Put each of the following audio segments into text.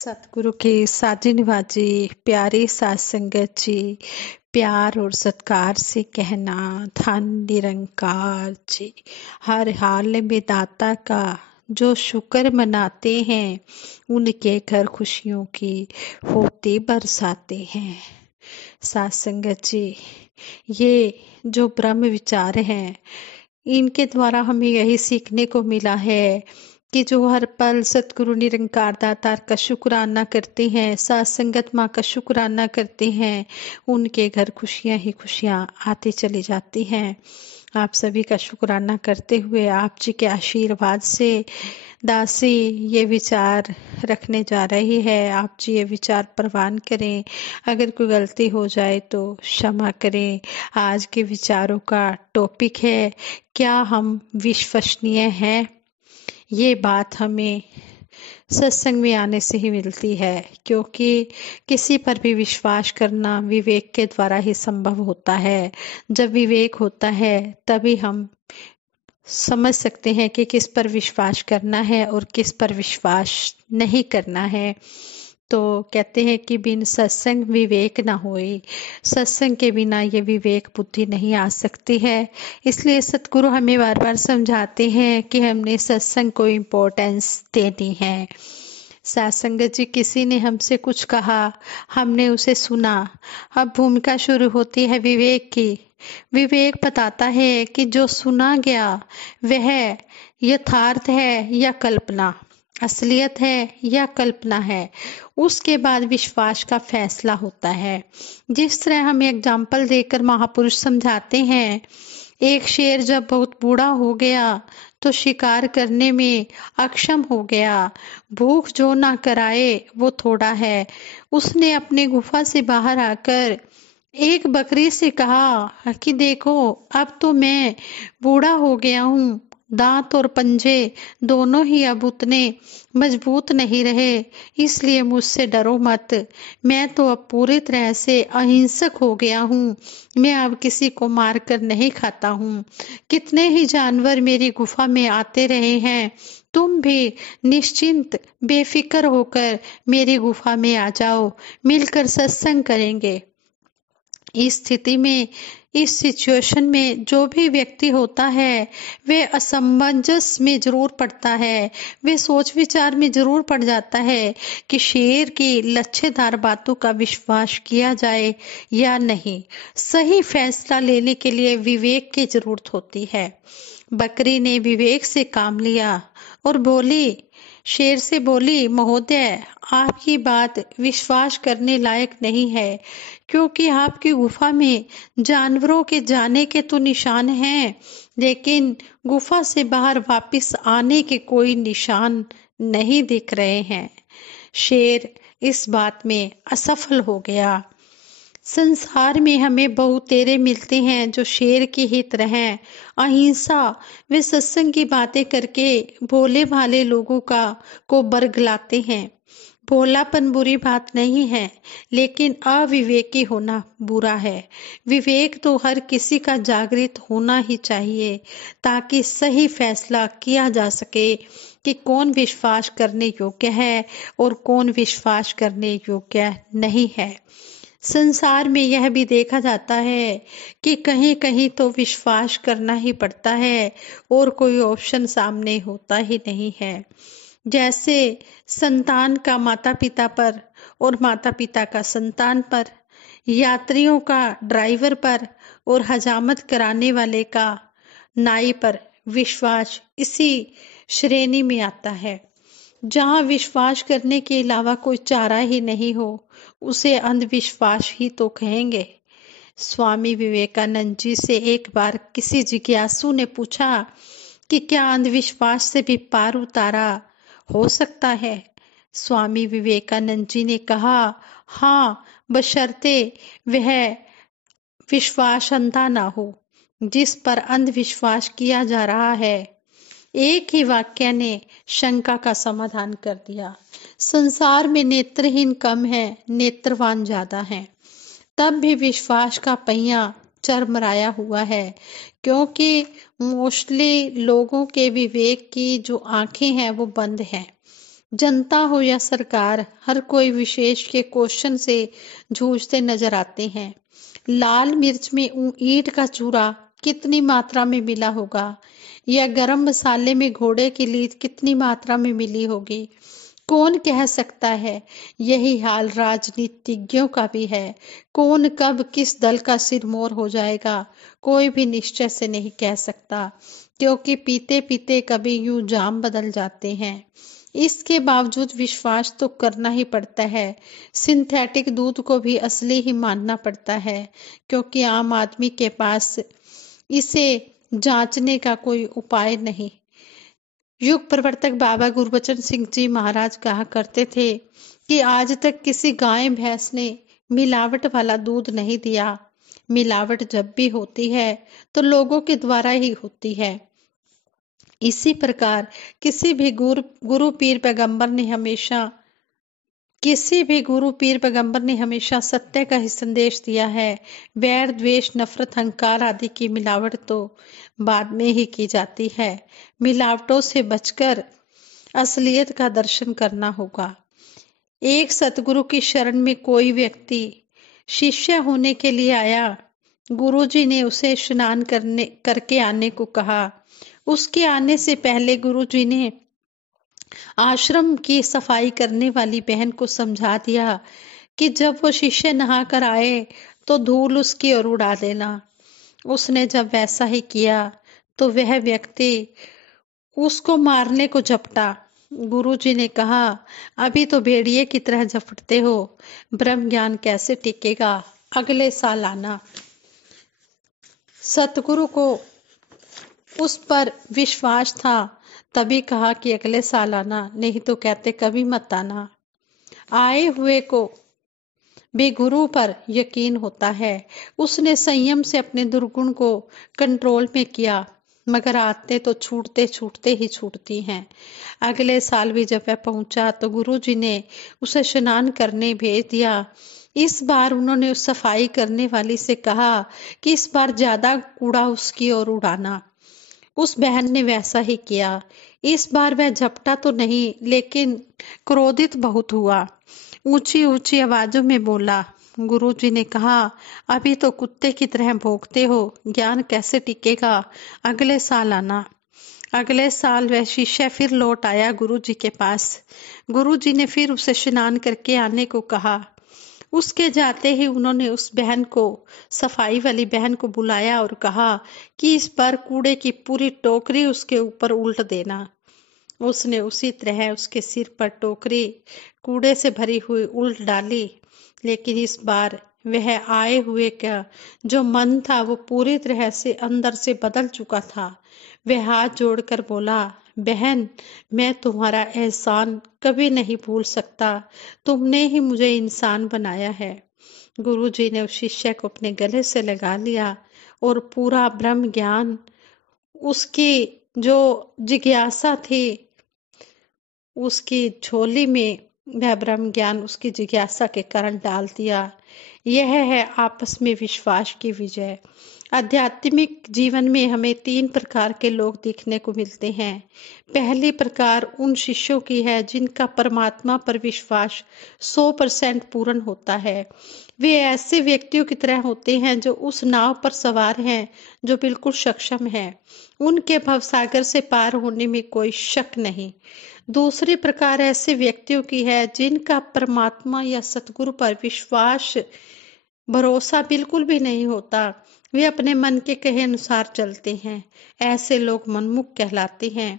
सतगुरु की साजी निवाजी प्यारी सात संगत जी, प्यार और सत्कार से कहना धन निरंकार जी। हर हाल में दाता का जो शुक्र मनाते हैं, उनके घर खुशियों की होती बरसाते हैं। सात संगत जी, ये जो ब्रह्म विचार हैं, इनके द्वारा हमें यही सीखने को मिला है कि जो हर पल सतगुरु निरंकार दातार का शुक्राना करते हैं, सात संगत माँ का शुक्राना करते हैं, उनके घर खुशियां ही खुशियां आती चली जाती हैं। आप सभी का शुक्राना करते हुए आप जी के आशीर्वाद से दासी ये विचार रखने जा रही है। आप जी ये विचार प्रवान करें, अगर कोई गलती हो जाए तो क्षमा करें। आज के विचारों का टॉपिक है, क्या हम विश्वसनीय हैं? ये बात हमें सत्संग में आने से ही मिलती है, क्योंकि किसी पर भी विश्वास करना विवेक के द्वारा ही संभव होता है। जब विवेक होता है तभी हम समझ सकते हैं कि किस पर विश्वास करना है और किस पर विश्वास नहीं करना है। तो कहते हैं कि बिन सत्संग विवेक ना होए, सत्संग के बिना ये विवेक बुद्धि नहीं आ सकती है। इसलिए सतगुरु हमें बार बार समझाते हैं कि हमने सत्संग को इम्पोर्टेंस देनी है। सत्संगत जी, किसी ने हमसे कुछ कहा, हमने उसे सुना। अब भूमिका शुरू होती है विवेक की। विवेक बताता है कि जो सुना गया वह यथार्थ है या कल्पना, असलियत है या कल्पना है। उसके बाद विश्वास का फैसला होता है। जिस तरह हम एग्जाम्पल देकर महापुरुष समझाते हैं, एक शेर जब बहुत बूढ़ा हो गया तो शिकार करने में अक्षम हो गया। भूख जो ना कराए वो थोड़ा है। उसने अपने गुफा से बाहर आकर एक बकरी से कहा कि देखो, अब तो मैं बूढ़ा हो गया हूँ, दांत और पंजे दोनों ही अब उतने मजबूत नहीं रहे, इसलिए मुझसे डरो मत। मैं तो अब पूरी तरह से अहिंसक हो गया हूँ। मैं अब किसी को मार कर नहीं खाता हूँ। कितने ही जानवर मेरी गुफा में आते रहे हैं, तुम भी निश्चिंत बेफिक्र होकर मेरी गुफा में आ जाओ, मिलकर सत्संग करेंगे। इस स्थिति में, इस सिचुएशन में जो भी व्यक्ति होता है वे असमंजस में जरूर पड़ता है, वे सोच विचार में जरूर पड़ जाता है कि शेर की लच्छेदार बातों का विश्वास किया जाए या नहीं। सही फैसला लेने के लिए विवेक की जरूरत होती है। बकरी ने विवेक से काम लिया और बोली, शेर से बोली, महोदय, आपकी बात विश्वास करने लायक नहीं है, क्योंकि आपकी गुफा में जानवरों के जाने के तो निशान हैं, लेकिन गुफा से बाहर वापस आने के कोई निशान नहीं दिख रहे हैं। शेर इस बात में असफल हो गया। संसार में हमें बहुतेरे मिलते हैं जो शेर की ही तरह अहिंसा वे सत्संग की बातें करके भोले भाले लोगों का को बरगलाते हैं। भोलापन बुरी बात नहीं है, लेकिन अविवेकी होना बुरा है। विवेक तो हर किसी का जागृत होना ही चाहिए, ताकि सही फैसला किया जा सके कि कौन विश्वास करने योग्य है और कौन विश्वास करने योग्य नहीं है। संसार में यह भी देखा जाता है कि कहीं कहीं तो विश्वास करना ही पड़ता है और कोई ऑप्शन सामने होता ही नहीं है। जैसे संतान का माता पिता पर और माता पिता का संतान पर, यात्रियों का ड्राइवर पर और हजामत कराने वाले का नाई पर विश्वास इसी श्रेणी में आता है। जहां विश्वास करने के अलावा कोई चारा ही नहीं हो, उसे अंधविश्वास ही तो कहेंगे। स्वामी विवेकानंद जी से एक बार किसी जिज्ञासु ने पूछा कि क्या अंधविश्वास से भी पार उतारा हो सकता है? स्वामी विवेकानंद जी ने कहा, हाँ, बशर्ते वह विश्वास अंधा ना हो जिस पर अंधविश्वास किया जा रहा है। एक ही वाक्य ने शंका का समाधान कर दिया। संसार में नेत्रहीन कम है, नेत्रवान ज्यादा है। तब भी विश्वास का पहिया चरमराया हुआ है, क्योंकि मोस्टली लोगों के विवेक की जो आंखें हैं वो बंद हैं। जनता हो या सरकार, हर कोई विशेष के क्वेश्चन से जूझते नजर आते हैं। लाल मिर्च में ईंट का चूरा कितनी मात्रा में मिला होगा, या गरम मसाले में घोड़े की लीद कितनी मात्रा में मिली होगी, कौन कह सकता है। यही हाल राजनीतिज्ञों का भी है। कौन कब किस दल का सिरमौर हो जाएगा, कोई भी निश्चय से नहीं कह सकता, क्योंकि पीते पीते कभी यूं जाम बदल जाते हैं। इसके बावजूद विश्वास तो करना ही पड़ता है। सिंथेटिक दूध को भी असली ही मानना पड़ता है, क्योंकि आम आदमी के पास इसे जांचने का कोई उपाय नहीं। युग प्रवर्तक बाबा गुरबचन सिंह जी महाराज कहा करते थे कि आज तक किसी गाय भैंस ने मिलावट वाला दूध नहीं दिया। मिलावट जब भी होती है तो लोगों के द्वारा ही होती है। इसी प्रकार किसी भी गुरु पीर पैगंबर ने हमेशा सत्य का ही संदेश दिया है। वैर द्वेष नफरत अहंकार आदि की मिलावट तो बाद में ही की जाती है। मिलावटों से बचकर असलियत का दर्शन करना होगा। एक सतगुरु की शरण में कोई व्यक्ति शिष्य होने के लिए आया। गुरुजी ने उसे स्नान करके आने को कहा। उसके आने से पहले गुरुजी ने आश्रम की सफाई करने वाली बहन को समझा दिया कि जब वो शिष्य नहा कर आए तो धूल उसकी ओर उड़ा देना। उसने जब वैसा ही किया तो वह व्यक्ति उसको मारने को झपटा। गुरुजी ने कहा, अभी तो भेड़िए की तरह झपटते हो, ब्रह्म ज्ञान कैसे टिकेगा, अगले साल आना। सतगुरु को उस पर विश्वास था, तभी कहा कि अगले साल आना, नहीं तो कहते कभी मत आना। आए हुए को भी गुरु पर यकीन होता है। उसने संयम से अपने दुर्गुण को कंट्रोल में किया, मगर आते तो छूटते ही छूटती हैं। अगले साल भी जब वह पहुंचा तो गुरुजी ने उसे स्नान करने भेज दिया। इस बार उन्होंने उस सफाई करने वाली से कहा कि इस बार ज्यादा कूड़ा उसकी ओर उड़ाना। उस बहन ने वैसा ही किया। इस बार वह झपटा तो नहीं, लेकिन क्रोधित बहुत हुआ। ऊंची ऊंची आवाजों में बोला। गुरुजी ने कहा, अभी तो कुत्ते की तरह भौंकते हो, ज्ञान कैसे टिकेगा, अगले साल आना। अगले साल वह शिष्य फिर लौट आया गुरुजी के पास। गुरुजी ने फिर उसे स्नान करके आने को कहा। उसके जाते ही उन्होंने उस बहन को, सफाई वाली बहन को बुलाया और कहा कि इस बार कूड़े की पूरी टोकरी उसके ऊपर उल्ट देना। उसने उसी तरह उसके सिर पर टोकरी कूड़े से भरी हुई उल्ट डाली, लेकिन इस बार वह आए हुए का जो मन था वो पूरी तरह से अंदर से बदल चुका था। वह हाथ जोड़कर बोला, बहन, मैं तुम्हारा एहसान कभी नहीं भूल सकता, तुमने ही मुझे इंसान बनाया है। गुरुजी ने उस शिष्य को अपने गले से लगा लिया और पूरा ब्रह्म ज्ञान, उसकी जो जिज्ञासा थी, उसकी झोली में वह ब्रह्म ज्ञान उसकी जिज्ञासा के कारण डाल दिया। यह है आपस में विश्वास की विजय। आध्यात्मिक जीवन में हमें 3 प्रकार के लोग देखने को मिलते हैं। पहली प्रकार उन शिष्यों की है जिनका परमात्मा पर विश्वास 100% पूर्ण होता है। वे ऐसे व्यक्तियों की तरह होते हैं जो उस नाव पर सवार हैं जो बिल्कुल सक्षम है। उनके भवसागर से पार होने में कोई शक नहीं। दूसरी प्रकार ऐसे व्यक्तियों की है जिनका परमात्मा या सतगुरु पर विश्वास भरोसा बिल्कुल भी नहीं होता। वे अपने मन के कहे अनुसार चलते हैं। ऐसे लोग मनमुख कहलाते हैं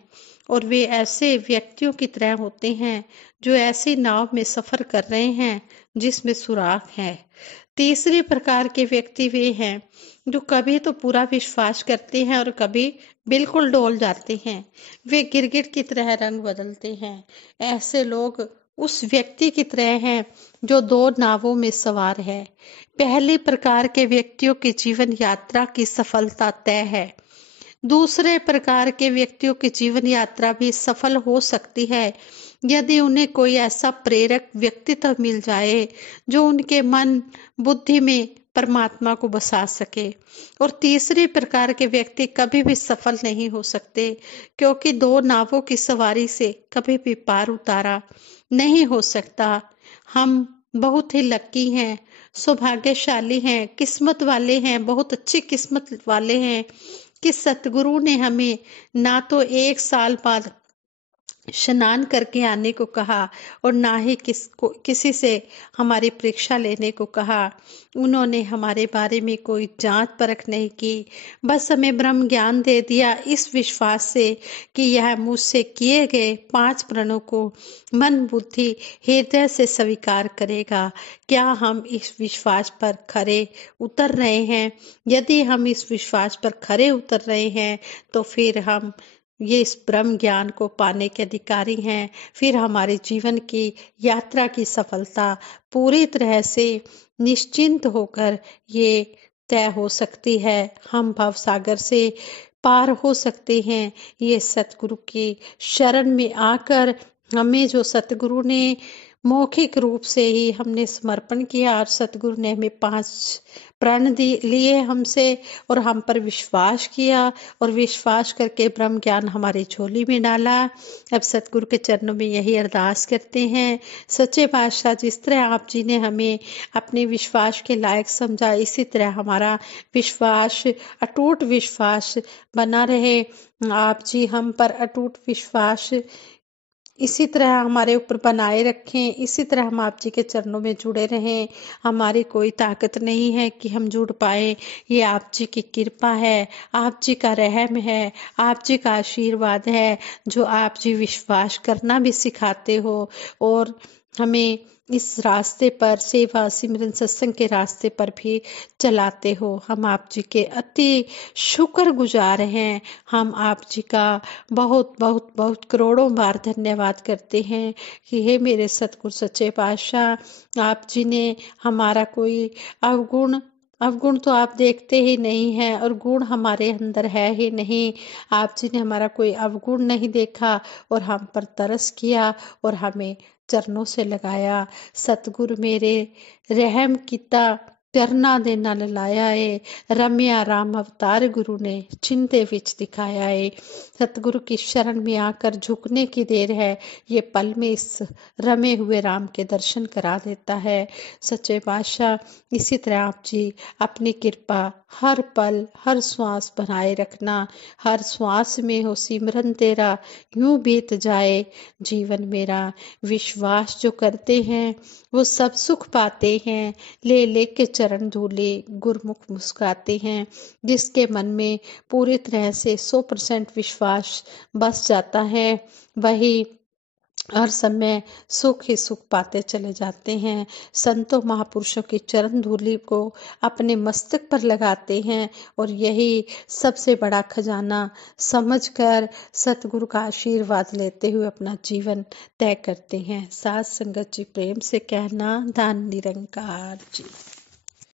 और वे ऐसे व्यक्तियों की तरह होते हैं जो ऐसी नाव में सफर कर रहे हैं जिसमें सुराख है। तीसरी प्रकार के व्यक्ति वे हैं जो कभी तो पूरा विश्वास करते हैं और कभी बिल्कुल डोल जाते हैं। वे गिरगिट की तरह रंग बदलते हैं। ऐसे लोग उस व्यक्ति की तरह हैं जो 2 नावों में सवार है। पहले प्रकार के व्यक्तियों की जीवन यात्रा की सफलता तय है। दूसरे प्रकार के व्यक्तियों की जीवन यात्रा भी सफल हो सकती है, यदि उन्हें कोई ऐसा प्रेरक व्यक्तित्व मिल जाए जो उनके मन बुद्धि में परमात्मा को बसा सके। और तीसरे प्रकार के व्यक्ति कभी भी सफल नहीं हो सकते, क्योंकि दो नावों की सवारी से कभी भी पार उतारा नहीं हो सकता। हम बहुत ही लकी हैं, सौभाग्यशाली हैं, किस्मत वाले हैं, बहुत अच्छी किस्मत वाले हैं कि सतगुरु ने हमें ना तो 1 साल बाद स्नान करके आने को कहा और ना ही किसी से हमारी परीक्षा लेने को कहा। उन्होंने हमारे बारे में कोई जांच परख नहीं की, बस हमें ब्रह्म ज्ञान दे दिया इस विश्वास से कि यह मुझसे किए गए 5 प्रणों को मन बुद्धि हृदय से स्वीकार करेगा। क्या हम इस विश्वास पर खरे उतर रहे हैं? यदि हम इस विश्वास पर खरे उतर रहे हैं तो फिर हम ये इस ब्रह्म ज्ञान को पाने के अधिकारी हैं। फिर हमारे जीवन की यात्रा की सफलता पूरी तरह से निश्चिंत होकर ये तय हो सकती है। हम भव सागर से पार हो सकते हैं। ये सतगुरु की शरण में आकर हमें जो सतगुरु ने मौखिक रूप से ही हमने समर्पण किया और सतगुरु ने हमें 5 प्रण लिए हमसे और हम पर विश्वास किया और विश्वास करके ब्रह्म ज्ञान हमारी झोली में डाला। अब सतगुरु के चरणों में यही अरदास करते हैं, सच्चे पातशाह जिस तरह आप जी ने हमें अपने विश्वास के लायक समझा, इसी तरह हमारा विश्वास अटूट विश्वास बना रहे। आप जी हम पर अटूट विश्वास इसी तरह हमारे ऊपर बनाए रखें, इसी तरह हम आप जी के चरणों में जुड़े रहें। हमारी कोई ताकत नहीं है कि हम जुड़ पाए, ये आप जी की कृपा है, आप जी का रहम है, आप जी का आशीर्वाद है जो आप जी विश्वास करना भी सिखाते हो और हमें इस रास्ते पर सेवा सिमरन सत्संग के रास्ते पर भी चलाते हो। हम आप जी के अति शुक्रगुजार हैं। हम आप जी का बहुत बहुत बहुत करोड़ों बार धन्यवाद करते हैं कि हे मेरे सतगुरु सच्चे पातशाह, आप जी ने हमारा कोई अवगुण तो आप देखते ही नहीं हैं और गुण हमारे अंदर है ही नहीं। आप जी ने हमारा कोई अवगुण नहीं देखा और हम पर तरस किया और हमें चरणों से लगाया। सतगुरु मेरे रहम किता चरना दे नाल लाया है, रम्या राम अवतार गुरु ने चिंते विच दिखाया है। सतगुरु की शरण में आकर झुकने की देर है, ये पल में इस रमे हुए राम के दर्शन करा देता है। सच्चे पातशाह इसी तरह आप जी अपनी कृपा हर पल हर श्वास बनाए रखना, हर श्वास में हो सिमरन तेरा यूं बीत जाए जीवन मेरा। विश्वास जो करते हैं वो सब सुख पाते हैं, ले लेके चरण धूले गुरमुख मुस्काते हैं। जिसके मन में पूरी तरह से 100% विश्वास बस जाता है वही हर समय सुख ही सुख पाते चले जाते हैं। संतों महापुरुषों की चरण धूलि को अपने मस्तक पर लगाते हैं और यही सबसे बड़ा खजाना समझकर सतगुरु का आशीर्वाद लेते हुए अपना जीवन तय करते हैं। साथ संगत जी प्रेम से कहना, धन निरंकार जी।